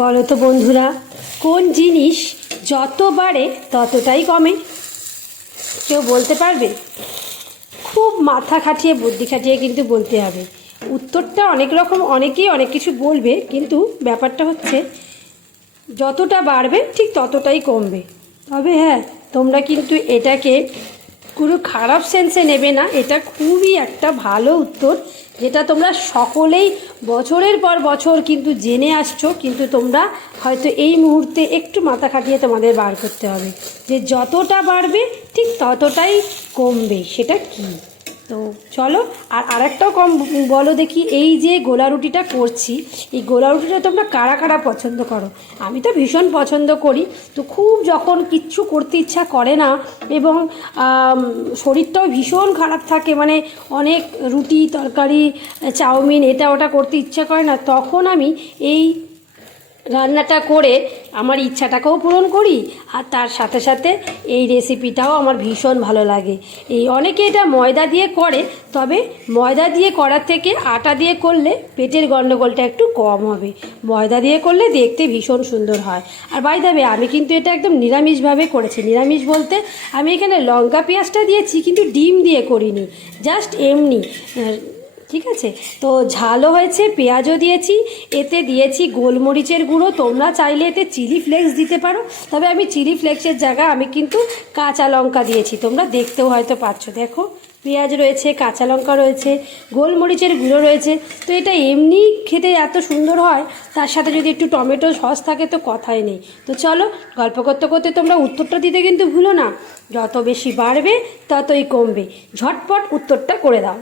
বলো তো বন্ধুরা, কোন জিনিস যত বাড়ে ততটাই কমে? কেউ বলতে পারবে? খুব মাথা খাটিয়ে বুদ্ধি খাটিয়ে কিন্তু বলতে হবে। উত্তরটা অনেক রকম, অনেকেই অনেক কিছু বলবে, কিন্তু ব্যাপারটা হচ্ছে যতটা বাড়বে ঠিক ততটাই কমবে। তবে হ্যাঁ, তোমরা কিন্তু এটাকে কোনো খারাপ সেন্সে নেবে না। এটা খুবই একটা ভালো উত্তর, যেটা তোমরা সকলেই বছরের পর বছর কিন্তু জেনে আসছো, কিন্তু তোমরা হয়তো এই মুহূর্তে একটু মাথা খাটিয়ে তোমাদের বার করতে হবে যে যতটা বাড়বে ঠিক ততটাই কমবে। সেটা কি? তো চলো, আর আরেকটাও কম বলো দেখি। এই যে গোলা রুটিটা করছি, এই গোলা রুটিটা তোমরা কারা কারা পছন্দ করো? আমি তো ভীষণ পছন্দ করি। তো খুব যখন কিচ্ছু করতে ইচ্ছা করে না এবং শরীরটাও ভীষণ খারাপ থাকে, মানে অনেক রুটি তরকারি চাউমিন এটা ওটা করতে ইচ্ছা করে না, তখন আমি এই রান্নাটা করে আমার ইচ্ছাটাকেও পূরণ করি, আর তার সাথে সাথে এই রেসিপিটাও আমার ভীষণ ভালো লাগে। এই অনেকে এটা ময়দা দিয়ে করে, তবে ময়দা দিয়ে করার থেকে আটা দিয়ে করলে পেটের গণ্ডগোলটা একটু কম হবে। ময়দা দিয়ে করলে দেখতে ভীষণ সুন্দর হয়। আর বাই দ্য ওয়ে, আমি কিন্তু এটা একদম নিরামিষভাবে করেছি। নিরামিষ বলতে আমি এখানে লঙ্কা পেঁয়াজটা দিয়েছি, কিন্তু ডিম দিয়ে করিনি, জাস্ট এমনি। ঠিক আছে, তো ঝালও হয়েছে, পেঁয়াজও দিয়েছি, এতে দিয়েছি গোলমরিচের গুঁড়ো। তোমরা চাইলে এতে চিলি ফ্লেক্স দিতে পারো, তবে আমি চিলি ফ্লেক্সের জায়গায় আমি কিন্তু কাঁচা লঙ্কা দিয়েছি। তোমরা দেখতেও হয়তো পাচ্ছ, দেখো পেঁয়াজ রয়েছে, কাঁচা লঙ্কা রয়েছে, গোলমরিচের গুঁড়ো রয়েছে। তো এটা এমনি খেতে এত সুন্দর হয়, তার সাথে যদি একটু টমেটো সস থাকে তো কথাই নেই। তো চলো, গল্প করতে করতে তোমরা উত্তরটা দিতে কিন্তু ভুলো না। যত বেশি বাড়বে ততই কমবে। ঝটপট উত্তরটা করে দাও।